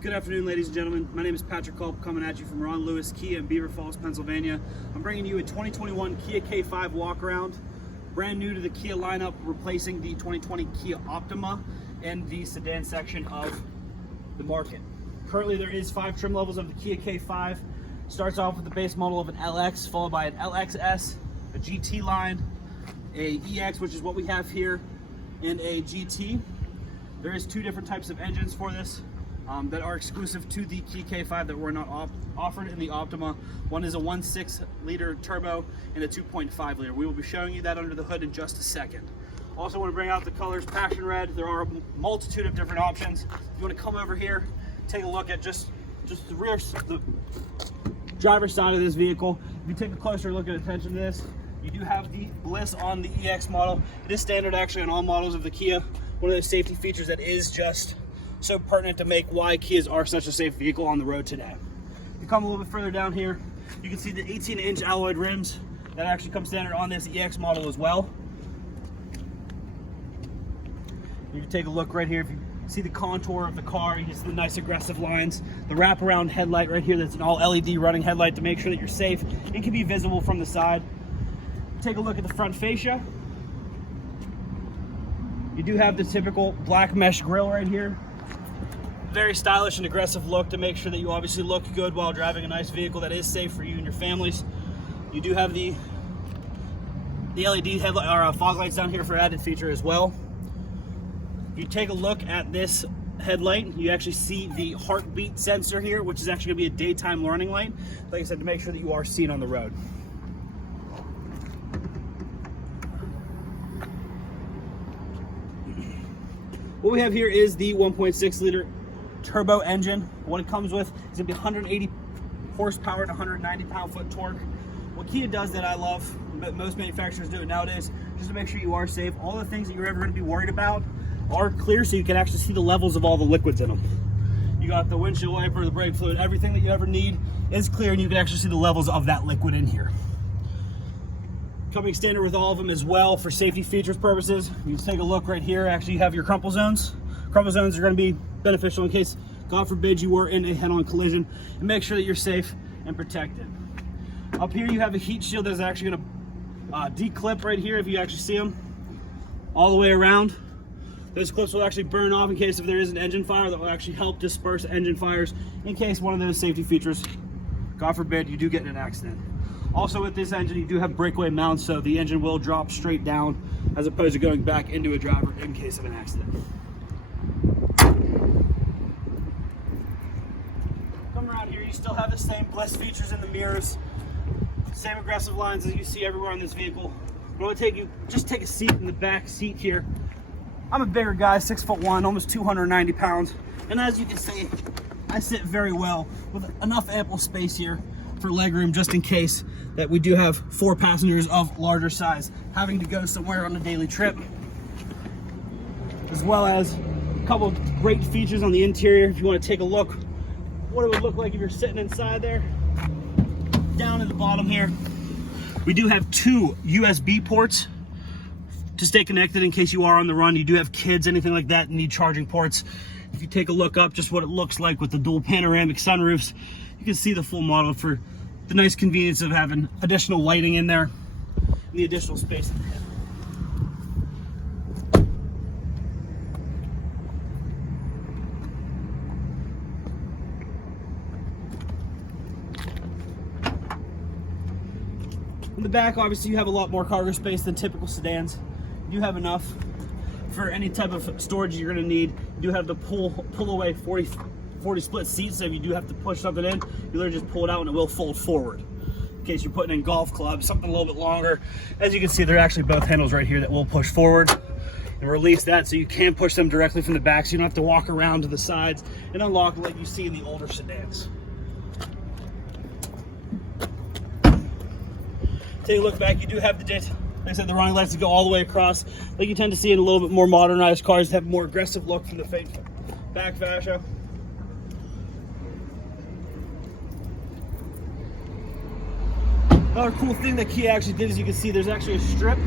Good afternoon, ladies and gentlemen. My name is Patrick Culp, coming at you from Ron Lewis Kia in Beaver Falls, Pennsylvania. I'm bringing you a 2021 Kia K5 walk-around, brand new to the Kia lineup, replacing the 2020 Kia Optima and the sedan section of the market. Currently, there is 5 trim levels of the Kia K5. Starts off with the base model of an LX, followed by an LXS, a GT line, a EX, which is what we have here, and a GT. There is 2 different types of engines for this. That are exclusive to the Kia K5 that were not offered in the Optima. One is a 1.6 liter turbo and a 2.5 liter. We will be showing you that under the hood in just a second. Also want to bring out the colors passion red. There are a multitude of different options. If you want to come over here, take a look at just the driver's side of this vehicle. If you take a closer look at attention to this, you do have the Bliss on the EX model. It is standard actually on all models of the Kia. One of those safety features that is just so pertinent to make why Kias are such a safe vehicle on the road today. If you come a little bit further down here, you can see the 18-inch alloyed rims that actually come standard on this EX model as well. You can take a look right here. If you see the contour of the car, you can see the nice aggressive lines. The wraparound headlight right here, that's an all LED running headlight to make sure that you're safe. It can be visible from the side. Take a look at the front fascia. You do have the typical black mesh grille right here. Very stylish and aggressive look to make sure that you obviously look good while driving a nice vehicle that is safe for you and your families. You do have the LED headlight or fog lights down here for added feature as well. You take a look at this headlight, you actually see the heartbeat sensor here, which is actually going to be a daytime running light, like I said, to make sure that you are seen on the road. What we have here is the 1.6 liter turbo engine. What it comes with is going to be 180 horsepower and 190 pound-foot torque. What Kia does that I love, but most manufacturers do it nowadays, just to make sure you are safe. All the things that you're ever going to be worried about are clear, so you can actually see the levels of all the liquids in them. You got the windshield wiper, the brake fluid, everything that you ever need is clear, and you can actually see the levels of that liquid in here. Coming standard with all of them as well for safety features purposes. You can take a look right here. Actually, you have your crumple zones. Crumple zones are going to be beneficial in case, God forbid, you were in a head-on collision, and make sure that you're safe and protected. Up here, you have a heat shield that's actually going to declip right here if you actually see them all the way around. Those clips will actually burn off in case if there is an engine fire. That will actually help disperse engine fires in case one of those safety features, God forbid, you do get in an accident. Also with this engine, you do have breakaway mounts, so the engine will drop straight down as opposed to going back into a driver in case of an accident. Come around here, you still have the same Bliss features in the mirrors, same aggressive lines as you see everywhere on this vehicle. I'm going to just take a seat in the back seat here. I'm a bigger guy, 6'1", almost 290 pounds, and as you can see, I sit very well with enough ample space here for legroom, just in case that we do have 4 passengers of larger size having to go somewhere on a daily trip, as well as a couple of great features on the interior. If you want to take a look what it would look like if you're sitting inside there, down at the bottom here, we do have 2 USB ports to stay connected in case you are on the run. You do have kids, anything like that, need charging ports. If you take a look up just what it looks like with the dual panoramic sunroofs, you can see the full model for the nice convenience of having additional lighting in there and the additional space. In the back, obviously, you have a lot more cargo space than typical sedans. You have enough for any type of storage you're going to need. You do have the pull away 40 split seats, so if you do have to push something in, you literally just pull it out and it will fold forward. In case you're putting in golf clubs, something a little bit longer. As you can see, there are actually both handles right here that will push forward and release that, so you can push them directly from the back, so you don't have to walk around to the sides and unlock like you see in the older sedans. Take a look back, you do have the, like I said, the running lights that go all the way across, like you tend to see in a little bit more modernized cars that have a more aggressive look from the back fascia. Another cool thing that Kia actually did is you can see there's actually a strip.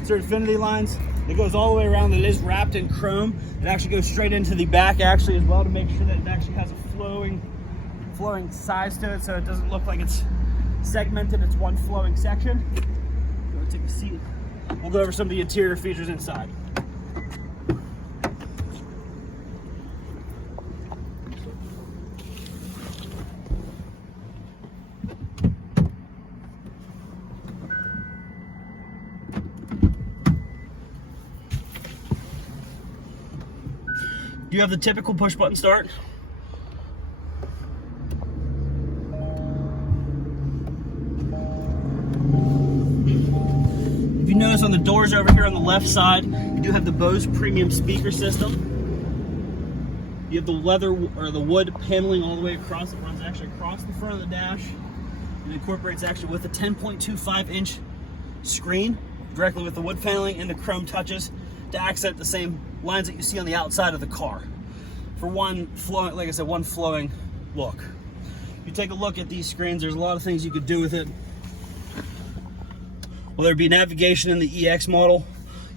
It's their infinity lines. that goes all the way around, that is wrapped in chrome. It actually goes straight into the back actually as well, to make sure that it actually has a flowing size to it, so it doesn't look like it's segmented. It's one flowing section. Go take a seat. We'll go over some of the interior features inside. You have the typical push button start. If you notice on the doors over here on the left side, you do have the Bose premium speaker system. You have the leather or the wood paneling all the way across. It runs actually across the front of the dash. It incorporates actually with a 10.25-inch screen directly with the wood paneling and the chrome touches to accent the same lines that you see on the outside of the car. For one flowing, like I said, one flowing look. If you take a look at these screens, there's a lot of things you could do with it. Whether it be navigation in the EX model,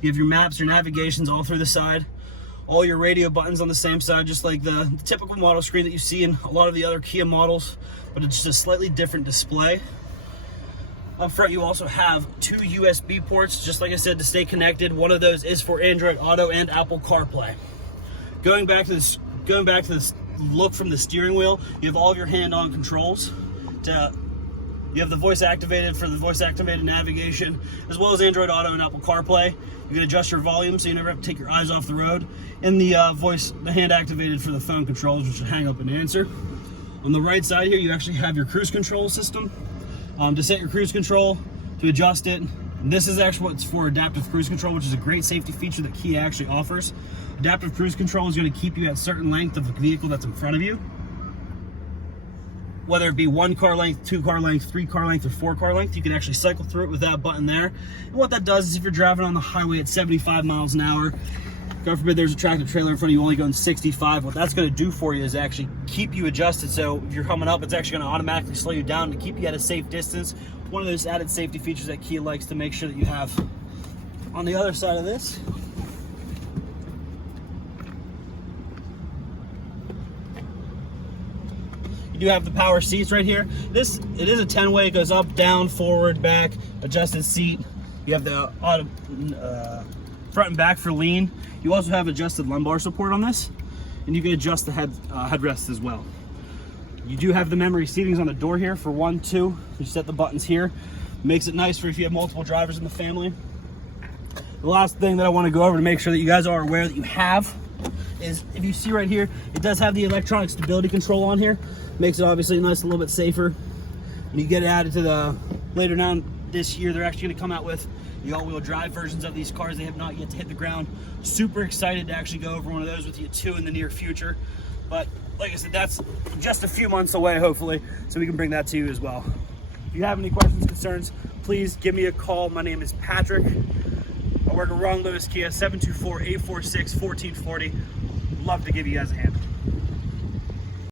you have your maps, your navigations all through the side, all your radio buttons on the same side, just like the typical model screen that you see in a lot of the other Kia models, but it's just a slightly different display. Up front, you also have 2 USB ports, just like I said, to stay connected. One of those is for Android Auto and Apple CarPlay. Going back to this look from the steering wheel, you have all of your hand-on controls. You have the voice activated for the voice activated navigation, as well as Android Auto and Apple CarPlay. You can adjust your volume so you never have to take your eyes off the road. And the hand activated for the phone controls, which will hang up and answer. On the right side here, you actually have your cruise control system. To set your cruise control, to adjust it. And this is actually what's for adaptive cruise control, which is a great safety feature that Kia actually offers. Adaptive cruise control is going to keep you at a certain length of the vehicle that's in front of you. Whether it be 1 car length, 2 car length, 3 car length, or 4 car length, you can actually cycle through it with that button there. And what that does is if you're driving on the highway at 75 miles an hour, God forbid there's a tractor trailer in front of you only going 65, what that's going to do for you is actually keep you adjusted. So if you're coming up, it's actually going to automatically slow you down to keep you at a safe distance. One of those added safety features that Kia likes to make sure that you have. On the other side of this, you do have the power seats right here. It is a 10-way. It goes up, down, forward, back, adjusted seat. You have the front and back for lean. You also have adjusted lumbar support on this, and you can adjust the headrests as well. You do have the memory seatings on the door here for 1, 2. You set the buttons here. Makes it nice for if you have multiple drivers in the family. The last thing that I want to go over to make sure that you guys are aware that you have is, if you see right here, it does have the electronic stability control on here. Makes it obviously nice, a little bit safer. When you get it added to the later down this year, they're actually going to come out with the all-wheel drive versions of these cars. They have not yet hit the ground. Super excited to actually go over one of those with you too in the near future. But like I said, that's just a few months away, hopefully, so we can bring that to you as well. If you have any questions, concerns, please give me a call. My name is Patrick. I work at Ron Lewis Kia, 724-846-1440. Love to give you guys a hand.